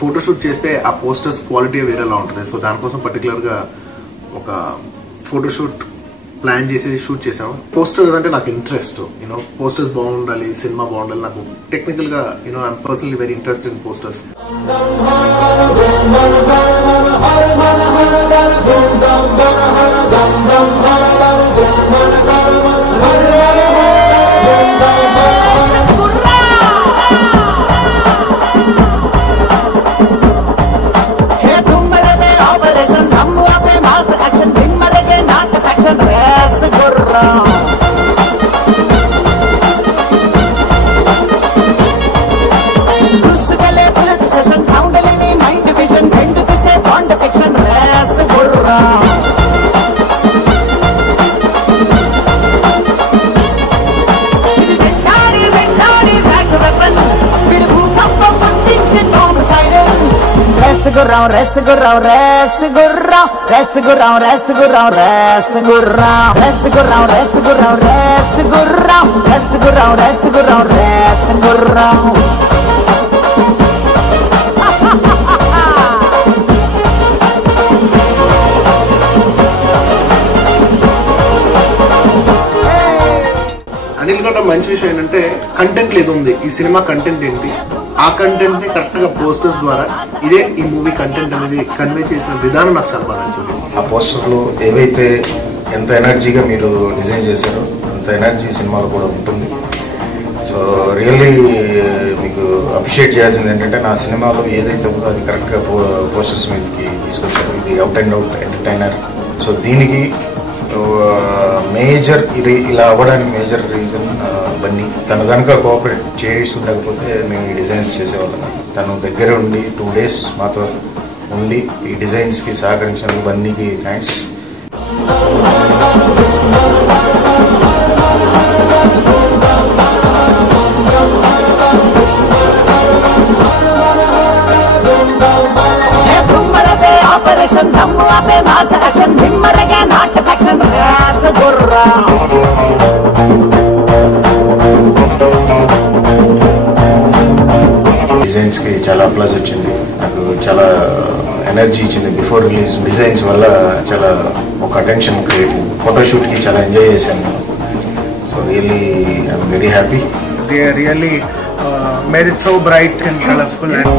Photoshoot చేస్తే ఆ posters quality వేరేలా ఉంటుంది. సో దానికోసం పర్టికులర్గా ఒక ఫోటోషూట్ ప్లాన్ చేసి షూట్ చేసాం పోస్టర్ అంటే నాకు ఇంట్రెస్ట్ యూనో పోస్టర్స్ బాగుండాలి సినిమా బాగుండాలి. నాకు టెక్నికల్గా you know I'm personally very interest in posters borrado. గుర్రం రెస్ గుర్రం రెస్ గుర్రం రెస్ గుర్రం రెస్ గుర్రం రెస్ గుర్రం రెస్ గుర్రం రెస్ గుర్రం రెస్ గుర్రం రెస్ గుర్రం రెస్ గుర్రం రెస్ గుర్రం అనిల్ గౌడ మంచి విషయం ఏంటంటే కంటెంట్ లేదు ఉంది ఈ సినిమా కంటెంట్ ఏంటి? ఆ కంటెంట్ని కరెక్ట్గా పోస్టర్స్ ద్వారా ఇదే ఈ మూవీ కంటెంట్ అనేది కన్వే చేసిన విధానం నాకు చాలా బాగా నచ్చింది. ఆ పోస్టర్లో ఏవైతే ఎంత ఎనర్జీగా మీరు డిజైన్ చేశారో అంత ఎనర్జీ సినిమాలో కూడా ఉంటుంది. సో రియల్లీ మీకు అప్రిషియేట్ చేయాల్సింది ఏంటంటే నా సినిమాలో ఏదైతే ఉందో అది కరెక్ట్గా పో పోస్టర్స్ మీదకి తీసుకొచ్చారు. ఇది out and out entertainer so దీనికి మేజర్ uh, ఇది ఇలా అవ్వడానికి మేజర్ రీజన్ uh, బన్నీ. తను కనుక కోఆపరేట్ చేసి ఉండకపోతే మేము ఈ డిజైన్స్ చేసేవాళ్ళం. తను దగ్గర ఉండి టూ డేస్ మాతో ఉండి ఈ డిజైన్స్కి సహకరించినందుకు బన్నీకి థ్యాంక్స్ ఫ్యాషన్ దిమ్మరగా నాట్ ఫ్యాషన్ డిజైన్స్కి చాలా ప్లస్ వచ్చింది. నాకు చాలా ఎనర్జీ ఇచ్చింది. బిఫోర్ రిలీజ్ డిజైన్స్ వల్ల చాలా ఒక అటెన్షన్ క్రియేట్ ఫోటోషూట్కి చాలా ఎంజాయ్ చేశాను. So really I'm very happy they really made it so bright and colourful and